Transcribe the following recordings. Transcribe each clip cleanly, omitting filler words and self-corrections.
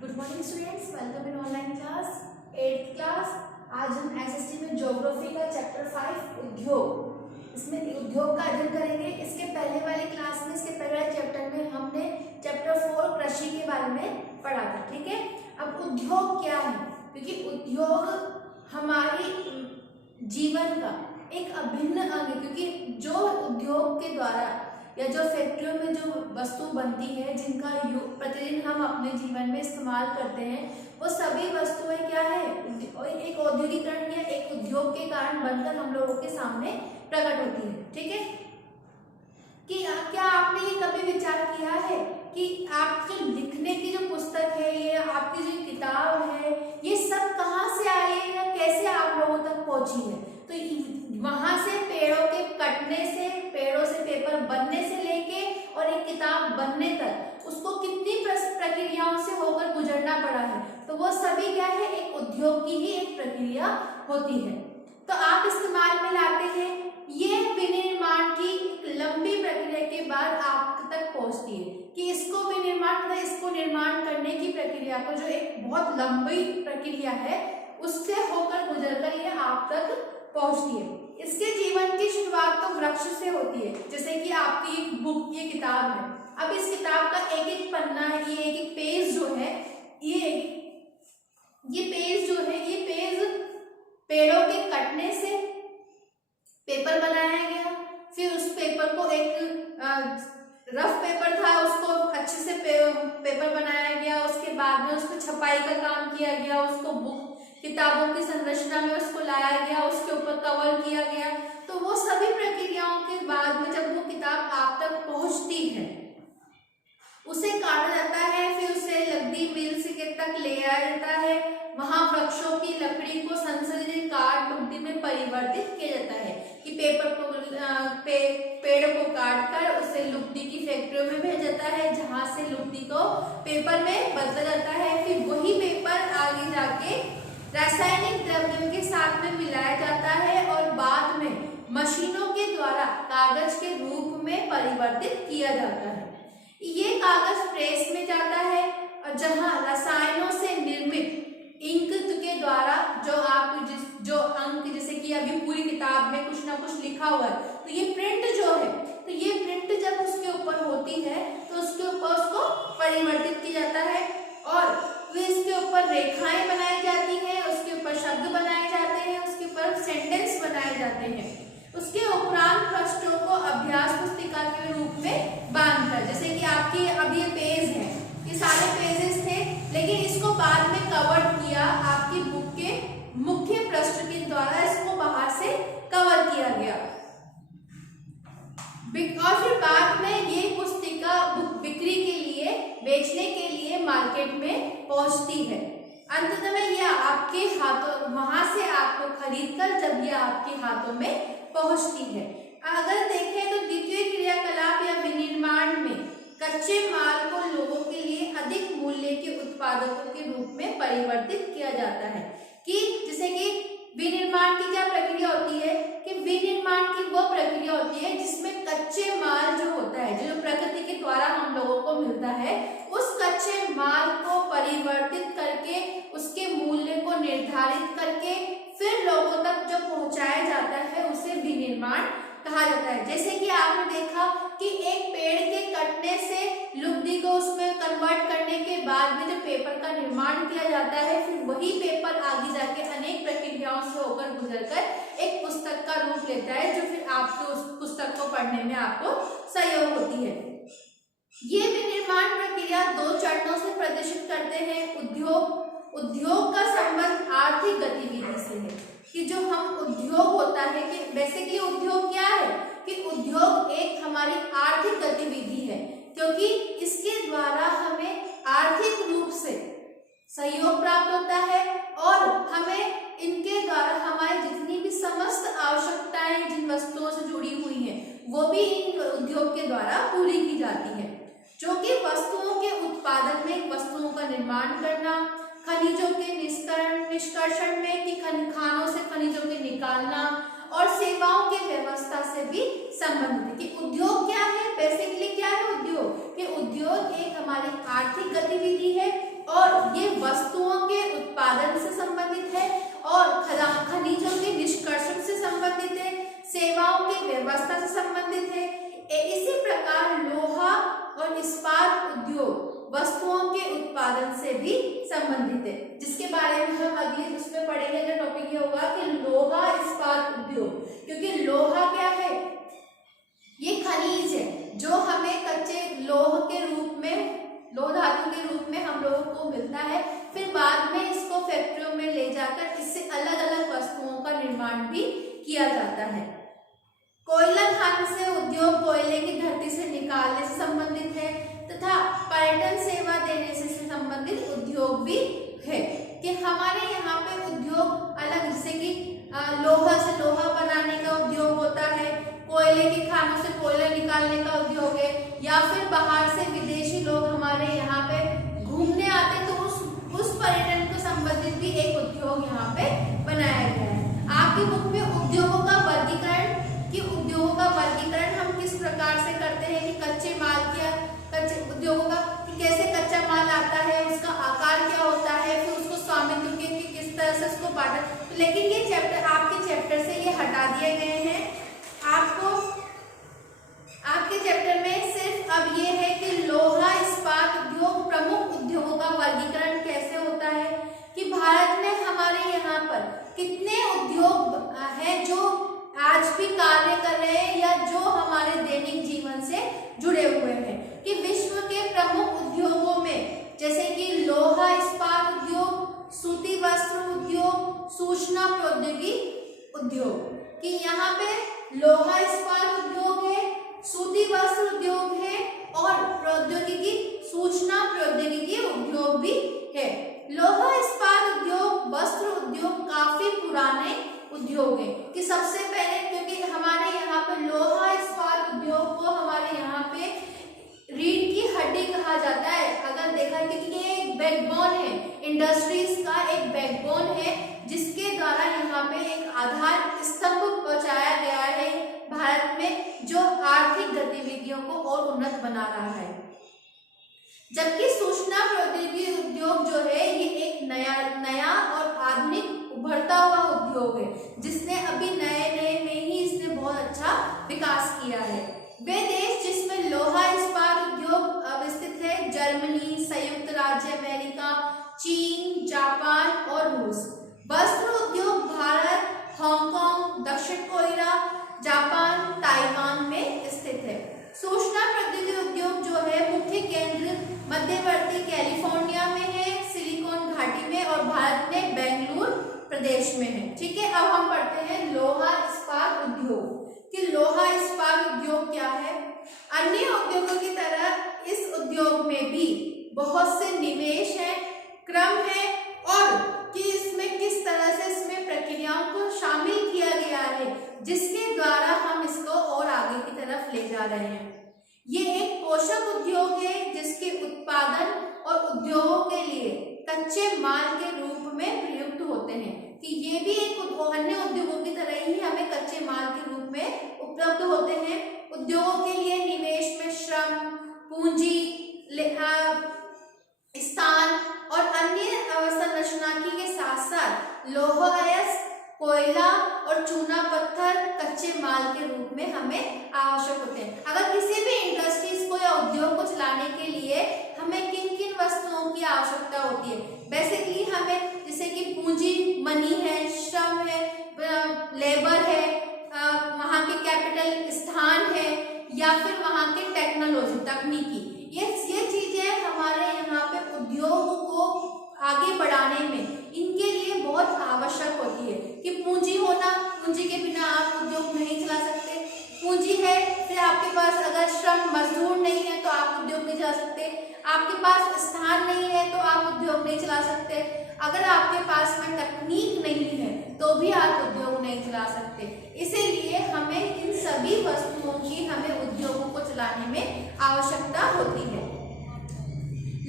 Good morning students, welcome in online class 8th class. आज हम SST में geography का चैप्टर 5 उद्योग, इसमें उद्योग का अध्ययन करेंगे। इसके पहले वाली क्लास में, इसके पहले वाले चैप्टर में हमने चैप्टर 4 कृषि के बारे में पढ़ा था। ठीक है, अब उद्योग क्या है, क्योंकि उद्योग हमारी जीवन का एक अभिन्न अंग है। क्योंकि जो उद्योग के द्वारा या जो फैक्ट्रियों में जो वस्तु बनती है, जिनका प्रतिदिन हम अपने जीवन में इस्तेमाल करते हैं, वो सभी वस्तुएं क्या है, एक औद्योगिकरण या एक उद्योग के कारण बनकर हम लोगों के सामने प्रकट होती है। ठीक है, कि क्या आपने ये कभी विचार किया है कि आप जो लिखने की जो पुस्तक है या आपकी जो किताब है, ये सब कहाँ से आई है या कैसे आप लोगों तक पहुंची है? तो वहां से पेड़ों के कटने से, पेड़ों से पेपर बनने से लेके और एक किताब बनने तक उसको कितनी प्रक्रियाओं से होकर गुजरना पड़ा है, तो वो सभी क्या है, एक उद्योग की ही एक प्रक्रिया होती है। तो आप इस्तेमाल में लाते हैं, ये विनिर्माण की लंबी प्रक्रिया के बाद आप तक पहुंचती है कि इसको विनिर्माण, इसको निर्माण करने की प्रक्रिया को, जो एक बहुत लंबी प्रक्रिया है, उससे होकर गुजरकर ये आप तक पहुंचती है। इसके जीवन की शुरुआत तो वृक्ष से होती है। जैसे कि आपकी एक बुक, ये किताब है, अब इस किताब का एक एक पन्ना है, ये एक एक पेज जो है, ये पेज जो है, ये पेज पेड़ों के कटने से पेपर बनाया गया। फिर उस पेपर को एक रफ पेपर था, उसको अच्छे से पेपर बनाया गया। उसके बाद में उसको छपाई का काम किया गया, उसको बुक किताबों की संरचना में उसको लाया गया, उसके ऊपर कवर किया गया। तो वो सभी प्रक्रियाओं के बाद में जब वो किताब आप तक पहुंचती है, उसे काटा जाता है, फिर उसे लकड़ी मिल से तक ले आया जाता है। वहां वृक्षों की लकड़ी को संसर्जित काट लुगदी में परिवर्तित किया जाता है कि पेड़ को काट कर उसे लुगदी की फैक्ट्रियों में भेजा जाता है, जहां से लुगदी को पेपर में बदला जाता है। फिर वही पेपर आगे जाके रासायनिक द्रव्यों के साथ में मिलाया जाता है और बाद में मशीनों के द्वारा कागज के रूप में परिवर्तित किया जाता है। ये कागज प्रेस में जाता है और जहां रसायनों से निर्मित इंक के द्वारा जो अंक, जैसे कि अभी पूरी किताब में कुछ ना कुछ लिखा हुआ है, तो ये प्रिंट जो है, तो ये प्रिंट जब उसके ऊपर होती है तो उसके ऊपर उसको परिवर्तित किया जाता है और फिर इसके ऊपर रेखाएं बनाई जाती हैं, उसके ऊपर शब्द बनाए जाते हैं, उसके ऊपर सेंटेंस बनाए जाते हैं। उसके उपरांत पृष्ठों को अभ्यास पुस्तिका के रूप में बांधकर, जैसे कि आपकी अभी ये पेज है, ये सारे पेजेस थे, लेकिन इसको बाद में कवर किया, आपकी बुक के मुख्य पृष्ठ के द्वारा इसको बाहर से कवर किया गया। और फिर बाद में ये पुस्तिका बिक्री के लिए, बेचने के लिए मार्केट में पहुंचती है। अंततः में यह आपके हाथों, वहां से आपको खरीदकर जब यह आपके हाथों में पहुंचती है। अगर देखें तो द्वितीय क्रियाकलाप या विनिर्माण में कच्चे माल को लोगों के लिए अधिक मूल्य के उत्पादकों के रूप में परिवर्तित किया जाता है। कि जैसे कि विनिर्माण की क्या प्रक्रिया होती है, कि विनिर्माण की वो प्रक्रिया होती है जिसमें कच्चे माल जो होता है, जो प्रकृति के द्वारा हम लोगों को मिलता है, उस कच्चे माल को परिवर्तित करके, उसके मूल्य को निर्धारित करके फिर लोगों तक जो पहुंचाया जाता है, उसे विनिर्माण कहा जाता है। जैसे कि आपने देखा कि एक पेड़ के कटने से लुगदी को उसमें कन्वर्ट करने के बाद में जो पेपर का निर्माण किया जाता है, फिर वही पेपर आगे जाके अनेक प्रक्रियाओं से होकर गुजरकर एक पुस्तक का रूप लेता है, जो फिर आपको उस पुस्तक को पढ़ने में आपको सहयोग होती है। ये विनिर्माण प्रक्रिया 2 चरणों से प्रदर्शित करते हैं। उद्योग का संबंध आर्थिक गतिविधि से है, कि जो हम उद्योग होता है, कि बेसिकली उद्योग क्या है, कि उद्योग एक हमारी आर्थिक गतिविधि है, क्योंकि इसके द्वारा हमें आर्थिक रूप से सहयोग प्राप्त होता है और हमें इनके द्वारा हमारी जितनी भी समस्त आवश्यकताएं जिन वस्तुओं से जुड़ी हुई हैं, वो भी इन उद्योग के द्वारा पूरी की जाती है। जो कि वस्तुओं के उत्पादन में, वस्तुओं का निर्माण करना, खनिजों के निष्कर्षण में, कि खानों से खनिजों के निकालना, और सेवाओं के व्यवस्था से भी संबंधित है। कि उद्योग क्या है, बेसिकली क्या है उद्योग, कि उद्योग एक हमारी आर्थिक गतिविधि है और वस्तुओं के उत्पादन से संबंधित है और खनिजों के निष्कर्षण से संबंधित है, सेवाओं की व्यवस्था से संबंधित है। इसी प्रकार लोहा और इस्पात उद्योग वस्तुओं के उत्पादन से भी संबंधित है, जिसके बारे में हम अगले उसमें पढ़ेंगे। जो टॉपिक ये होगा कि लोहा इस्पात उद्योग, क्योंकि लोहा क्या है, ये खनिज है जो हमें कच्चे लोह के रूप में, लोह धातु के रूप में हम लोगों को मिलता है। फिर बाद में इसको फैक्ट्रियों में ले जाकर इससे अलग अलग वस्तुओं का निर्माण भी किया जाता है। कोयला खान से उद्योग कोयले की धरती से निकालने से संबंधित है तथा पर्यटन सेवा देने से संबंधित उद्योग भी है कि हमारे यहाँ पे उद्योग अलग, जैसे कि लोहा से लोहा बनाने का उद्योग होता है, कोयले की खानों से कोयला निकालने का उद्योग है, या फिर बाहर से विदेशी लोग हमारे यहाँ पे घूमने आते हैं तो उस पर्यटन को संबंधित भी एक उद्योग यहाँ पे बनाया गया है। आपकी बुक में उद्योगों का वर्गीकरण, कि उद्योगों का वर्गीकरण हम किस प्रकार से करते हैं, कि कच्चे माल क्या, कच्चे उद्योगों का कि कैसे कच्चा माल आता है, उसका आकार क्या होता है, फिर उसको स्वामित्व के किस तरह से उसको बांटा। लेकिन ये चैप्टर आपके चैप्टर से ये हटा दिए गए हैं। आपको आपके चैप्टर में सिर्फ अब ये है कि लोहा इस्पात उद्योग प्रमुख उद्योगों का वर्गीकरण कैसे होता है, कि भारत में हमारे यहाँ पर कितने उद्योग हैं जो आज भी कार्य कर रहे हैं या जो हमारे दैनिक जीवन से जुड़े हुए हैं। कि विश्व के प्रमुख उद्योगों में जैसे कि लोहा इस्पात उद्योग, सूती वस्त्र उद्योग, सूचना प्रौद्योगिकी उद्योग, कि यहाँ पे लोहा इस्पात उद्योग है, सूती वस्त्र उद्योग है और प्रौद्योगिकी, सूचना प्रौद्योगिकी उद्योग भी है। लोहा इस्पात उद्योग, वस्त्र उद्योग काफी पुराने उद्योग है, कि सबसे पहले, क्योंकि हमारे यहाँ पे लोहा इस्पात उद्योग को हमारे यहाँ पे रीढ़ की हड्डी कहा जाता है। अगर देखा है, क्योंकि ये एक बैकबोन है, इंडस्ट्रीज का एक बैकबोन है, जिसके द्वारा यहाँ पे एक आधार स्तंभ पहुंचाया गया है भारत में, जो आर्थिक गतिविधियों को और उन्नत बना रहा है। जबकि सूचना प्रौद्योगिकी उद्योग जो है ये एक नया और आधुनिक उभरता हुआ उद्योग है, जिसने अभी नए में ही इसने बहुत अच्छा विकास किया है। वे देश जिसमें लोहा इस्पात उद्योग अवस्थित है, जर्मनी, संयुक्त राज्य अमेरिका, चीन, जापान और रूस। वस्त्र उद्योग भारत, हांगकांग, दक्षिण कोरिया, जापान, ताइवान में स्थित है। सूचना प्रौद्योगिकी उद्योग जो है मुख्य केंद्र मध्यवर्ती कैलिफोर्निया में है, सिलिकॉन घाटी में, और भारत में बेंगलुरु प्रदेश में है। ठीक है, अब हम पढ़ते हैं लोहा इस्पात उद्योग, कि लोहा इस्पात उद्योग क्या है। अन्य उद्योगों की तरह इस उद्योग में भी बहुत से निवेश है, क्रम है, और कि इसमें किस तरह से इसमें प्रक्रियाओं को शामिल किया गया है, जिसके द्वारा हम इसको और आगे की तरफ ले जा रहे हैं। ये एक पोषक उद्योग है जिसके उत्पादन और उद्योगों के लिए कच्चे माल के रूप में प्रयुक्त होते हैं, कि ये भी एक अन्य उद्योगों की तरह ही हमें कच्चे माल के रूप में उपलब्ध होते हैं। उद्योगों के लिए निवेश में श्रम, पूंजी, स्थान और अन्य अवसंरचना के साथ साथ लौह अयस्क, कोयला और चूना पत्थर कच्चे माल के रूप में हमें आवश्यक होते हैं। अगर किसी भी इंडस्ट्रीज को या उद्योग को चलाने के लिए हमें किन किन वस्तुओं की आवश्यकता होती है, बेसिकली हमें जैसे कि पूंजी, मनी है, श्रम है, लेबर है, वहाँ के कैपिटल स्थान है, या फिर वहाँ के टेक्नोलॉजी तकनीकी, ये चीजें हमारे यहाँ पे उद्योग को आगे बढ़ाने में इनके लिए बहुत आवश्यक होती है। कि पूंजी होना, पूंजी के बिना आप उद्योग नहीं चला सकते। पूंजी है, फिर आपके पास अगर श्रम मजदूर नहीं है तो आप उद्योग नहीं चला सकते। आपके पास स्थान नहीं है तो आप उद्योग नहीं चला सकते। अगर आपके पास में तकनीक नहीं है तो भी आप उद्योग नहीं चला सकते। इसीलिए हमें इन सभी वस्तुओं की हमें उद्योगों को चलाने में आवश्यकता होती है।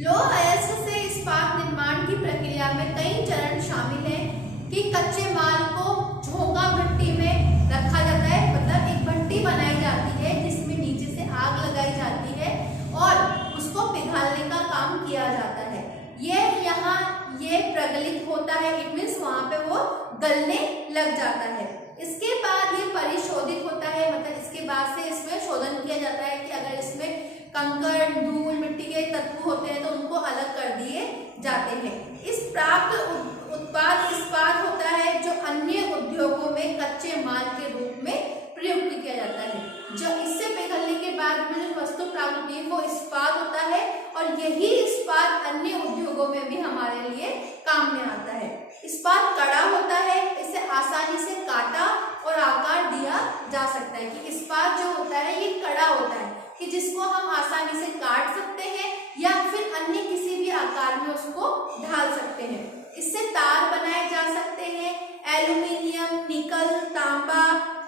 लौह अयस्क से इस्पात निर्माण की प्रक्रिया में कई चरण शामिल हैं। कि कच्चे माल को झोंका भट्टी में रखा जाता है, मतलब एक भट्टी बनाई जाती है जिसमें नीचे से आग लगाई जाती है और उसको पिघालने का काम किया जाता है। ये प्रगलित होता है, इट मीन्स वहां पे वो गलने लग जाता है। इसके बाद ये परिशोधित होता है, मतलब इसके बाद से इसमें शोधन किया जाता है कि अगर इसमें कंकड़, धूल, मिट्टी के तत्व होते हैं तो उनको अलग कर दिए जाते हैं। इस प्राप्त उत्पाद इस्पात होता है जो अन्य उद्योगों में कच्चे माल के रूप में प्रयुक्त किया जाता है। जो इससे पिघलने के बाद में जो वस्तु प्राप्त होती है वो इस्पात होता है, और यही इस्पात अन्य उद्योगों में भी हमारे लिए काम में आता है। इस्पात कड़ा होता है, इसे आसानी से काटा और आकार दिया जा सकता है कि इस्पात जो होता है ये कड़ा होता है कि जिसको हम आसानी से काट सकते हैं या फिर अन्य किसी भी आकार में उसको ढाल सकते हैं। इससे तार बनाए जा सकते हैं। एल्यूमिनियम, निकल, तांबा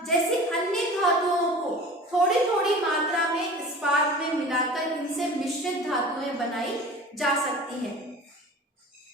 जैसी अन्य धातुओं को थोड़ी थोड़ी मात्रा में इस्पात में मिलाकर इनसे मिश्रित धातुएं बनाई जा सकती हैं।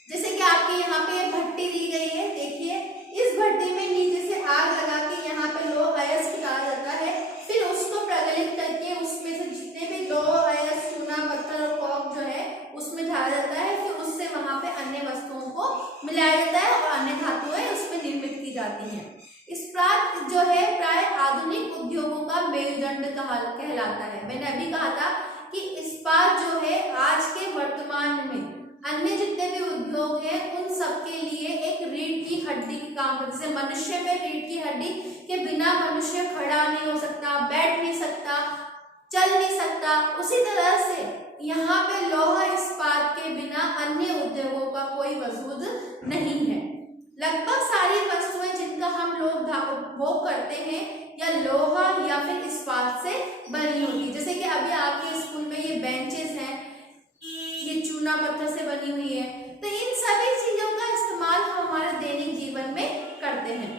जैसे कि आपके यहाँ पे भट्टी दी गई है, देखिए इस भट्टी में नीचे से आग लगा के यहाँ पे लोह अयस्क डाला जाता है, फिर उसको प्रज्वलित करके उसमें से जितने भी लोह अयस्क, चूना पत्थर और कॉक जो है उसमें डाला जाता है, फिर उससे वहां पे अन्य वस्तुओं को मिलाया जाता है और अन्य धातुएं उसमें निर्मित की जाती हैं। इस्पात जो है प्राय आधुनिक उद्योगों का मेरुदंड कहलाता है। मैंने अभी कहा था कि इस्पात जो है आज के वर्तमान में अन्य जितने भी उद्योग हैं उन सबके लिए एक रीढ़ की हड्डी की काम करती है। जैसे मनुष्य में रीढ़ की हड्डी के बिना मनुष्य खड़ा नहीं हो सकता, बैठ नहीं सकता, चल नहीं सकता, उसी तरह से यहाँ पे लोहा इस्पात के बिना अन्य उद्योगों का कोई वजूद नहीं है। लगभग सारी वस्तुएं जिनका हम लोग उपभोग करते हैं या लोहा या फिर इस्पात से बनी होगी। जैसे कि अभी आपके स्कूल में ये बेंचेस हैं, ये चूना पत्थर से बनी हुई है, तो इन सभी चीजों का इस्तेमाल हम हमारे दैनिक जीवन में करते हैं।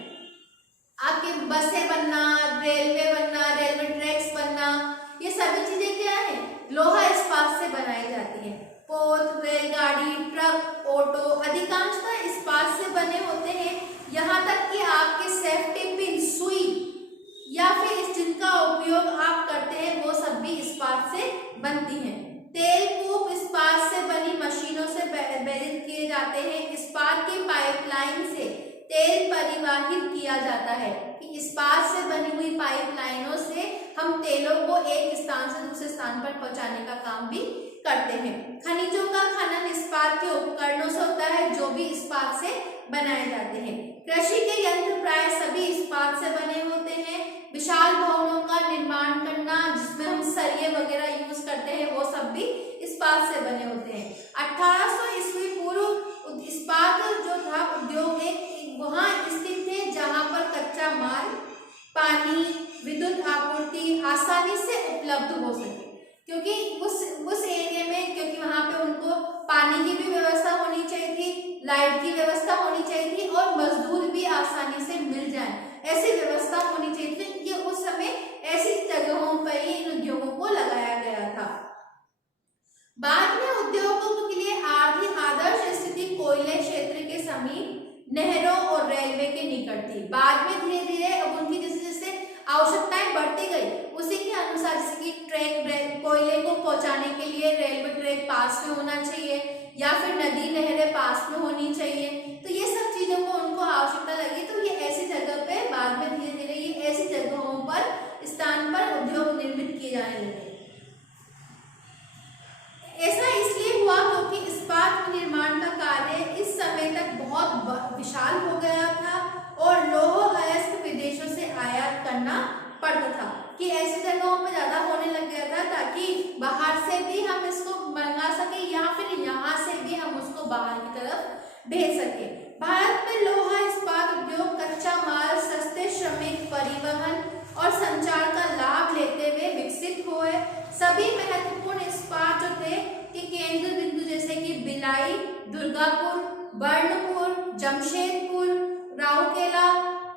आपके बसें बनना, रेलवे बनना, रेलवे ट्रैक्स बनना, ये सभी चीजें क्या है, लोहा इस्पात से बनाई जाती है। पोत, रेलगाड़ी, ट्रक, ऑटो अधिकांशतः इस्पात से बने होते हैं। यहाँ तक कि आपके सेफ्टी पिन, सुई या फिर जिनका उपयोग आप करते हैं वो सब भी इस्पात से बनती हैं। तेल कूप इस्पात से बनी मशीनों से प्रेरित किए जाते हैं। इस्पात की पाइपलाइन से तेल परिवाहित किया जाता है कि इस्पात से बनी हुई पाइपलाइनों से हम तेलों को एक स्थान से दूसरे स्थान पर पहुंचाने का काम भी करते हैं। खनिजों का खनन इस्पात के उपकरणों से होता है जो भी इस्पात से बनाए जाते हैं। कृषि के यंत्र प्राय सभी इस्पात से बने होते हैं। विशाल भवनों का निर्माण करना जिसमें हम सरिये वगैरह यूज करते हैं वो सब भी इस्पात से बने होते हैं। 1800 ईस्वी पूर्व इस्पात जो था उद्योग एक वहां स्थित थे जहां पर कच्चा माल, पानी, विद्युत आपूर्ति आसानी से उपलब्ध हो सके, क्योंकि उस एरिया में क्योंकि वहां पे उनको पानी की भी व्यवस्था होनी चाहिए थी, लाइट की व्यवस्था होनी चाहिए थी और मजदूर भी आसानी से मिल जाए, ऐसी व्यवस्था होनी चाहिए थी। ये उस समय ऐसी जगहों पर ही इन उद्योगों को लगाया गया था। बाद में उद्योगों के लिए आदर्श स्थिति कोयले क्षेत्र के समीप, नहरों और रेलवे के निकट थी। बाद में धीरे धीरे अब उनकी जैसे जैसे आवश्यकताएं बढ़ती गई उसी के अनुसार, जैसे कि ट्रैक कोयले को पहुंचाने के लिए रेलवे ट्रैक पास में होना चाहिए या फिर नदी नहरें पास में होनी चाहिए, तो ये सब चीजों को उनको आवश्यकता लगी, तो ये ऐसी जगह पे बाद में धीरे धीरे ये ऐसी जगहों पर स्थान पर उद्योग निर्मित किए जाने लगे। ऐसा इसलिए हुआ क्योंकि इस्पात निर्माण का कार्य इस समय तक बहुत विशाल हो गया था और लोह अयस्क विदेशों से आयात करना पड़ता था कि ऐसी जगहों पर ज्यादा होने लग गया था ताकि बाहर से भी हम इसको मंगा सके या फिर यहाँ से भी हम उसको बाहर की तरफ भेज सके। भारत में लोहा इस्पात उद्योग कच्चा माल, सस्ते श्रमिक परिवहन और संचार का लाभ लेते हुए विकसित हुए। सभी महत्वपूर्ण इस्पात जो थे कि केंद्र बिंदु जैसे कि भिलाई, दुर्गापुर, बर्नपुर, जमशेदपुर, राउरकेला,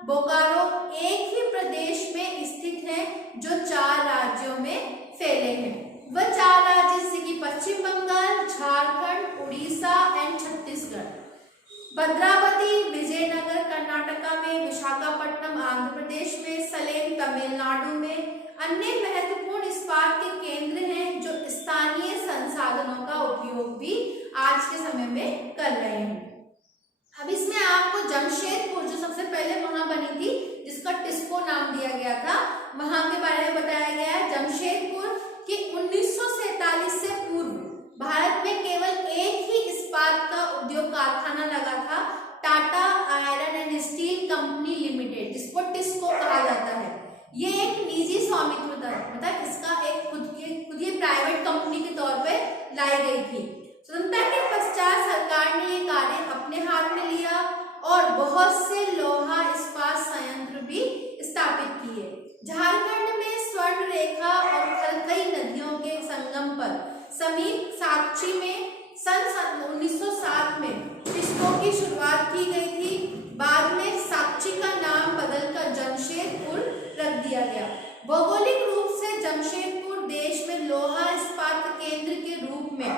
बोकारो एक ही प्रदेश में स्थित है जो 4 राज्यों में फैले हैं। वह 4 राज्य जैसे कि पश्चिम बंगाल, झारखंड, उड़ीसा एंड छत्तीसगढ़, भद्रावती विजयनगर कर्नाटका में, विशाखापट्टनम आंध्र प्रदेश में, सलेम तमिलनाडु में अन्य महत्वपूर्ण इस्पात के केंद्र हैं जो स्थानीय संसाधनों का उपयोग भी आज के समय में कर रहे हैं। अब इसमें आपको जमशेदपुर जो सबसे पहले वहां बनी थी, जिसका टिस्को नाम दिया गया था, वहां के बारे में बताया गया है। जमशेदपुर की 1947 से पूर्व भारत में केवल एक ही इस्पात का उद्योग कारखाना लगा था, Tata iron and steel company limited, जिसको टिस्को कहा जाता है। ये एक निजी स्वामित्व था, मतलब इसका एक खुद की प्राइवेट कंपनी के तौर पे लाई गई थी। स्वतंत्रता के पश्चात सरकार ने ये कार्य अपने हाथ में लिया और बहुत से लोहा इस्पात संयंत्र भी स्थापित किए। झारखंड में स्वर्ण रेखा और खरकई नदियों के संगम पर समीप साक्षी में सन 1907 में टिस्को की शुरुआत की गई थी। बाद में साक्षी का नाम बदलकर जमशेदपुर रख दिया गया। भौगोलिक रूप से जमशेदपुर देश में लोहा इस्पात केंद्र के रूप में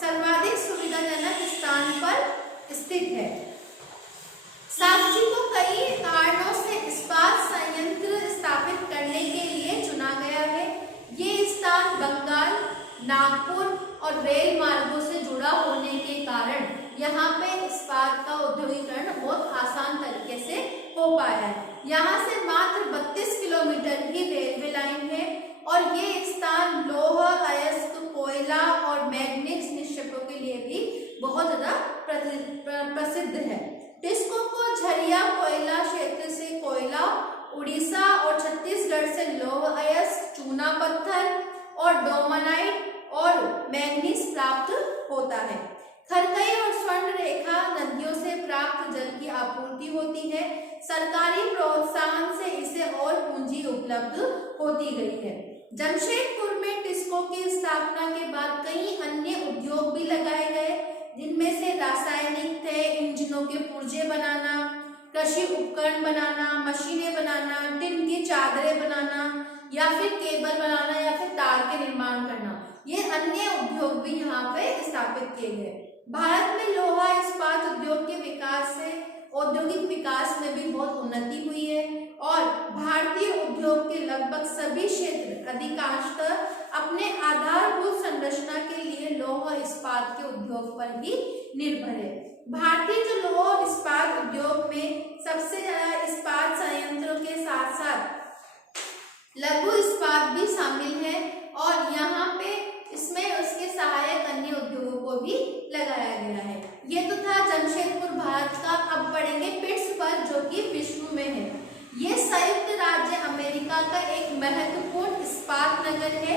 सर्वाधिक सुविधाजनक स्थान पर स्थित है। साक्षी को कई कारणों से इस्पात संयंत्र स्थापित करने के लिए चुना गया है। ये स्थान बंगाल, नागपुर और रेल मार्गों से जुड़ा होने के कारण यहाँ पे इस्पात का औद्योगिकरण बहुत आसान तरीके से हो पाया है। यहाँ से मात्र 32 किलोमीटर की रेलवे लाइन है और ये स्थान लौह अयस्क, कोयला और मैग्नीज निक्षेपों के लिए भी बहुत ज्यादा प्रसिद्ध है। टिस्को को झरिया कोयला क्षेत्र से कोयला, उड़ीसा और छत्तीसगढ़ से लौह अयस्क, चूना पत्थर और डोमानाइट और मैग्नीज प्राप्त होता है। खरकई और स्वर्ण रेखा नदियों से प्राप्त जल की आपूर्ति होती है। सरकारी प्रोत्साहन से इसे और पूंजी उपलब्ध होती गई है। जमशेदपुर में टिस्को की स्थापना के बाद कई अन्य उद्योग भी लगाए गए, जिनमें से रासायनिक थे, इंजनों के पुर्जे बनाना, कृषि उपकरण बनाना, मशीनें बनाना, टिन की चादरें बनाना या फिर केबल बनाना या फिर तार के निर्माण करना, ये अन्य उद्योग भी यहाँ पे स्थापित किए गए। भारत में लोहा इस्पात उद्योग के विकास से औद्योगिक विकास में भी बहुत उन्नति हुई है और भारतीय उद्योग के लगभग सभी क्षेत्र अधिकांशतः अपने आधारभूत संरचना के लिए लौह इस्पात के उद्योग पर ही निर्भर है। भारतीय जो लौह इस्पात उद्योग में सबसे ज्यादा इस्पात संयंत्रों के साथ साथ लघु इस्पात भी शामिल है और यहाँ पे इसमें उसके सहायक अन्य उद्योगों को भी लगाया गया है। ये तो था जमशेदपुर भारत का। अब पढ़ेंगे पिट्सबर्ग, जो कि विश्व में है। ये संयुक्त राज्य अमेरिका का एक महत्वपूर्ण इस्पात नगर है।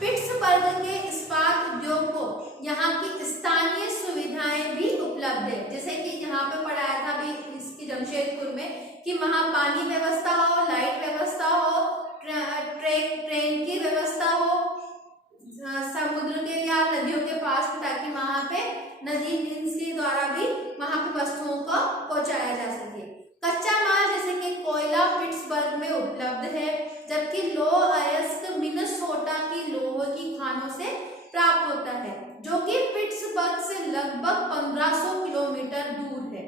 पिट्सबर्ग के इस्पात उद्योग को यहाँ की स्थानीय सुविधाएं भी उपलब्ध है, जैसे कि यहाँ पे पढ़ाया था भी इसकी जमशेदपुर में कि वहाँ पानी व्यवस्था हो, लाइट व्यवस्था हो, ट्रेन की व्यवस्था हो, समुद्र के या नदियों के पास, ताकि वहां पे नदी के द्वारा भी वहां पे वस्तुओं को पहुंचाया जा सके। कच्चा माल जैसे कि कोयला पिट्सबर्ग में उपलब्ध है, जबकि लौह अयस्क मिनेसोटा की लोहे की खानों से प्राप्त होता है, जो कि पिट्सबर्ग से लगभग 1500 किलोमीटर दूर है।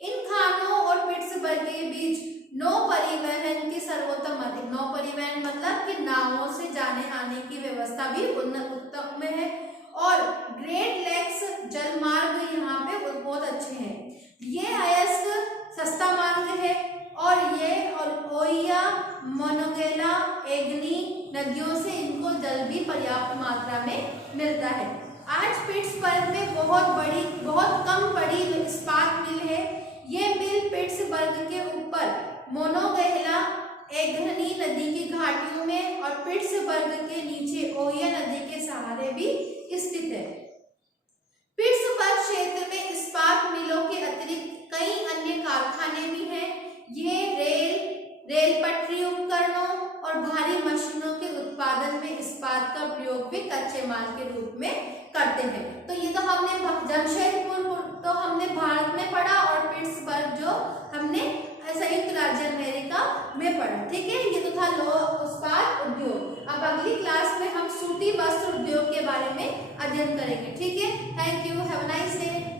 इन खानों और पिट्सबर्ग के बीच नौ परिवहन की सर्वोत्तम माध्यम, नौ परिवहन मतलब कि नावों से जाने आने की व्यवस्था भी उत्तम में है और ग्रेट लेक्स जलमार्ग यहाँ पे बहुत अच्छे हैं। ये अयस्क सस्ता मार्ग है और ये ओइया, मोनोगेला, एग्नी नदियों से इनको जल भी पर्याप्त मात्रा में मिलता है। आज पिट्सबर्ग में बहुत कम बड़ी इस्पात मिल है। ये मिल पिट्सबर्ग के ऊपर मोनोगेला, एग्नी नदी की घाटियों में और पिट्सबर्ग के नीचे ओहिया नदी के सहारे भी स्थित है। पिट्सबर्ग क्षेत्र में इस्पात मिलों के अतिरिक्त कई अन्य कारखाने भी हैं। ये रेल पटरी उपकरणों और भारी मशीनों के उत्पादन में इस्पात का प्रयोग भी कच्चे माल के रूप में करते हैं। तो ये तो हमने जमशेदपुर तो हमने भारत में पढ़ा और पिट्सबर्ग जो हमने संयुक्त राज्य अमेरिका में पढ़ा। ठीक है, ये तो था लौह इस्पात उद्योग। अब अगली क्लास में हम सूती वस्त्र उद्योग के बारे में अध्ययन करेंगे। ठीक है, thank you, have a nice day.